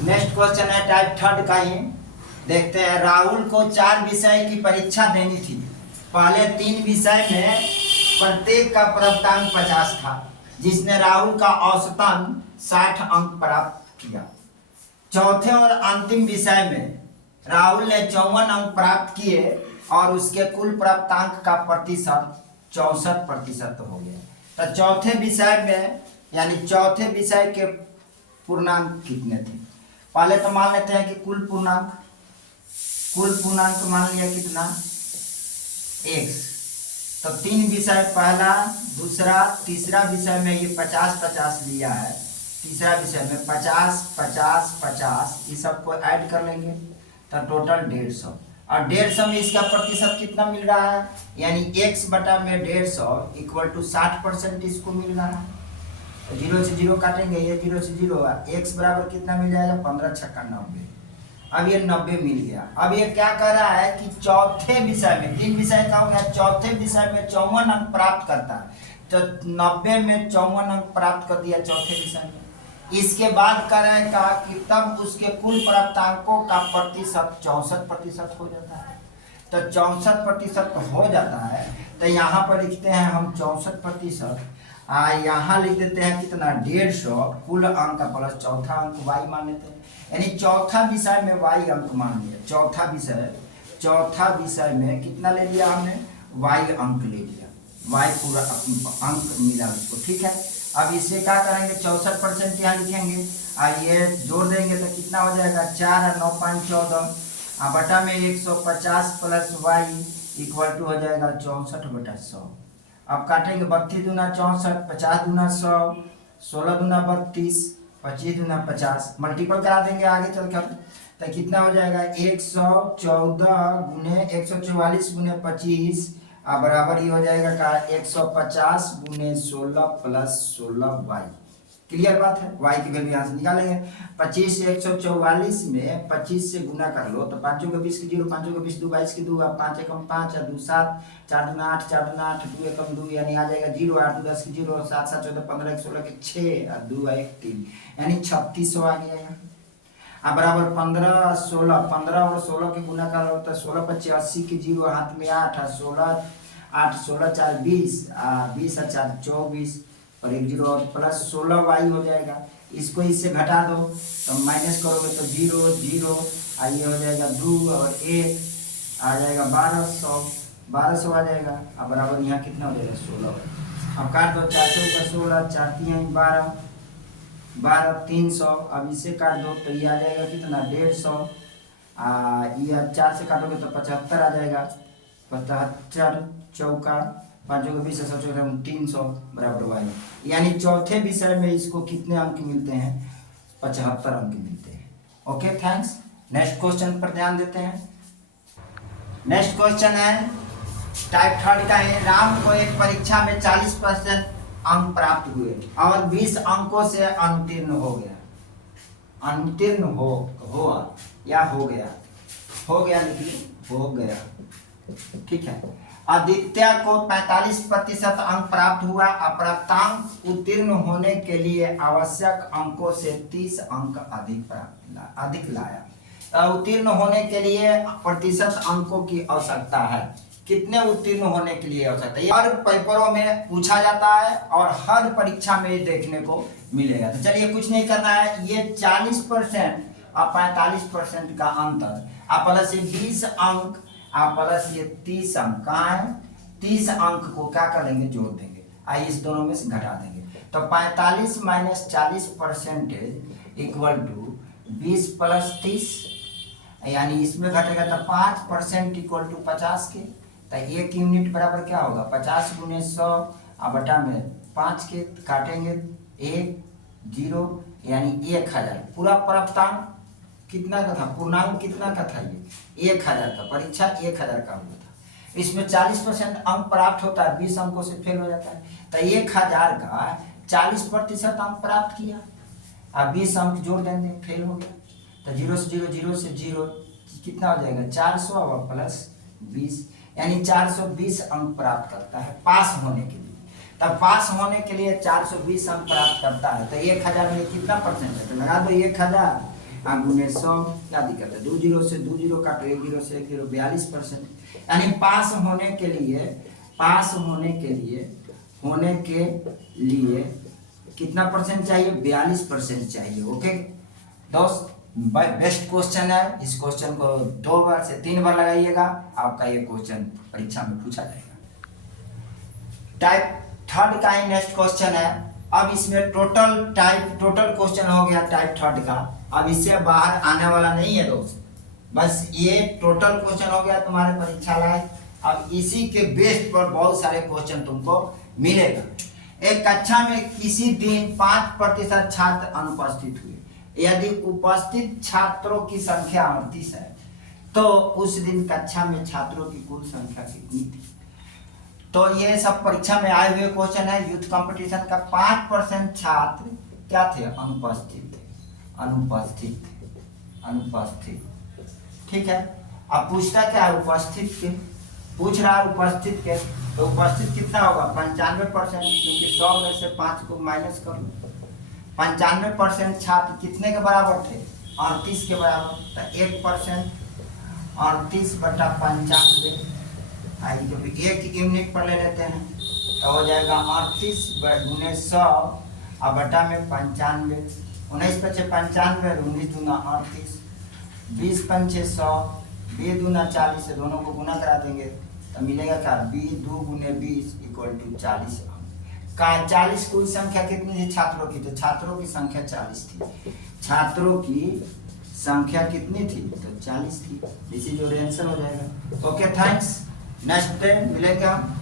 Next question है type third का ही। देखते हैं, राहुल को 4 विषय की परीक्षा देनी थी। पहले 3 विषय में प्रत्येक का प्राप्तांक 50 था, जिसने राहुल का औसतन 60 अंक प्राप्त किया। चौथे और अंतिम विषय में राहुल ने 54 अंक प्राप्त किए और उसके कुल प्राप्तांक का प्रतिशत 64% हो गया। तो चौथे विषय में यानी चौथे विषय के पूर्णांक कितने थे? पहले तो मान लेते हैं कि कुल पूर्णांक मान लिया कितना, x। तो 3 विषय, पहला दूसरा तीसरा विषय में ये 50-50 लिया है। तीसरा विषय में 50-50-50 ये सबको ऐड कर लेंगे तो टोटल 150। और 150 में इसका प्रतिशत कितना मिल रहा है, यानी x बटा में 150 इक्वल टू 60% इसको मिल रहा है। तो 0 से 0 काटेंगे, ये 0 से 0 x बराबर कितना मिल जाएगा, 15 छक्का 90। अब ये 90 मिल गया। अब ये क्या कर रहा है कि चौथे विषय में 3 विषय का हो गया, चौथे विषय में 54 अंक प्राप्त करता है। तो 90 में 54 अंक प्राप्त कर दिया चौथे विषय में। इसके बाद करेगा कि तब उसके कुल प्राप्तांकों का प्रतिशत 64% हो जाता है। तो 64% हो जाता है, तो यहाँ पर लिखते हैं हम 64%। यहाँ लिख देते हैं कितना, 150 कुल अंक का प्लस चौथा अंक y मान लेते हैं, यानी चौथा विषय में y अंक मान लिया। चौथा विषय में कितना ले लिया हमने, y अंक ले लिया, y पूरा अंक मिला उसको। ठीक है, अब इसे क्या करेंगे, 64% यहाँ लिखेंगे और ये जोड़ देंगे तो कितना हो जाएगा, 4 और 9 5 14 बटा में 150 प्लस y इक्वल टू हो जाएगा 64/100। अब काटेंगे, 32 दूना 64, 50 दूना 100, 16 दूना 32, 25 दूना 50, मल्टीपल करा देंगे आगे चलकर तो कितना हो जाएगा, 114 गुने 144 गुने 25 बराबर ये हो जाएगा का 150 गुने 16 प्लस 16y। क्लियर बात है, y की वैल्यू यहाँ से निकालेंगे। 25 144 में 25 से गुना कर लो तो 5 को 20 की 0, 5 को 20 2 22 की 2, 5 एकम 5 2 7, 4 दूना 8, 4 दूना 8, 2 एकम 2 यानी आ जाएगा 0, 8 2 10 की 0, 7 7 14 15 1 16 के 6 और 2 1 3 यानी 3600 आ गया यहाँ। अब बराबर 15 16 15 और 16 के गुना कर लो तो 16 25 80 की 0 हाथ में 8 और 16 8 16 4 20 20 और 4 24 और 1 0 और प्लस 16y हो जाएगा। इसको इससे घटा दो तो माइनस करोगे तो 0 0 ये हो जाएगा 2 और 1 आ जाएगा 1200 आ जाएगा। अब बराबर यहाँ कितना हो जाएगा 16। अब काट दो, 4 का 16 4 3 12 12 300। अब इसे काट दो तो ये आ जाएगा कितना 150। ये 4 से काटोगे तो 75 आ जाएगा। 75 चौका 5 को 20 300 बराबर y। यानी चौथे विषय में इसको कितने अंक मिलते हैं, 75 अंक मिलते हैं। Okay thanks. नेक्स्ट क्वेश्चन पर ध्यान देते हैं। नेक्स्ट क्वेश्चन है टाइप थर्ड का है। राम को एक परीक्षा में 40% अंक प्राप्त हुए और 20 अंकों से अनुत्तीर्ण हो गया। अनुत्तीर्ण हुआ या हो गया लेकिन हो गया। ठीक है। आदित्य को 45% अंक प्राप्त हुआ। अप्राप्तांक उत्तीर्ण होने के लिए आवश्यक अंकों से 30 अंक अधिक लाया। उत्तीर्ण होने के लिए प्रतिशत अंकों की आवश्यकता है। कितने उत्तीर्ण होने के लिए आवश्यकता है, हर पेपरों में पूछा जाता है और हर परीक्षा में देखने को मिलेगा। तो चलिए कुछ नहीं करना है, ये 40% और 45% का अंतर प्लस ये 20 अंक प्लस ये 30 अंक कहाँ है, 30 अंक को क्या करेंगे, जोड़ देंगे। आइए इस दोनों में से घटा देंगे तो 45 माइनस 40% इक्वल टू 20 प्लस 30, यानी इसमें घटेगा तो 5% इक्वल टू 50 के। तो 1 यूनिट बराबर क्या होगा, 50 गुने 100 बटा में 5 के काटेंगे 1 0 यानी 1000। पूरा प्राप्तांक कितना का था, पूर्णांक कितना का था, ये 1000 का। परीक्षा 1000 का हुआ था। इसमें 40% अंक प्राप्त होता है, 20 अंकों से फेल हो जाता है। तो 1000 का 40% अंक प्राप्त किया, अब 20 अंक जोड़ देंगे, फेल हो गया। तो 0 से 0 कितना हो जाएगा, 400 और प्लस 20 यानी 420 अंक प्राप्त करता है पास होने के लिए। तब पास होने के लिए 420 अंक प्राप्त करता है। तो 1000 में कितना परसेंट है, तो लगा दो 1000 गुने 100, क्या दिक्कत है? 2 जीरो से 2 जीरो काटो, 1 जीरो से 1 जीरो, 42%। यानी पास होने के लिए कितना परसेंट चाहिए? 42% चाहिए। ओके दोस्त, बेस्ट क्वेश्चन है। इस क्वेश्चन को 2 बार से 3 बार लगाइएगा, आपका ये क्वेश्चन परीक्षा में पूछा जाएगा। टाइप थर्ड का ही नेक्स्ट क्वेश्चन है। अब इसमें टोटल क्वेश्चन हो गया टाइप थर्ड का। अब इससे बाहर आने वाला नहीं है दोस्त, बस ये टोटल क्वेश्चन हो गया तुम्हारे परीक्षा लायक। अब इसी के बेस पर बहुत सारे क्वेश्चन तुमको मिलेगा। एक कक्षा में किसी दिन 5% छात्र अनुपस्थित हुए। यदि उपस्थित छात्रों की संख्या 38 है तो उस दिन कक्षा में छात्रों की कुल संख्या कितनी थी? तो ये सब परीक्षा में आए हुए क्वेश्चन है यूथ कंपटीशन का। 5% छात्र क्या थे? अनुपस्थित। ठीक है, अब पूछता क्या है? उपस्थित के पूछ रहा है, उपस्थित के। तो उपस्थित कितना होगा? 95%, क्योंकि 100 में से 5 को माइनस कर लो। 95% छात्र कितने के बराबर थे? 38 के बराबर। तो 1% 38/95 आएगी। एक यूनिट पर ले लेते हैं तो हो जाएगा 38 गुने 100 और बटा में 95। 19 × 5 = 95, 19 दूना 38, 20 × 5 = 100, 2 दूना 40 से दोनों को गुना करा देंगे तो मिलेगा क्या? 2 गुने 20 = 40 का 40 कुल संख्या कितनी थी छात्रों की? तो छात्रों की संख्या 40 थी। छात्रों की संख्या कितनी थी? तो 40 थी। इसी जो आंसर हो जाएगा। ओके थैंक्स, नेक्स्ट डे मिलेंगे हम।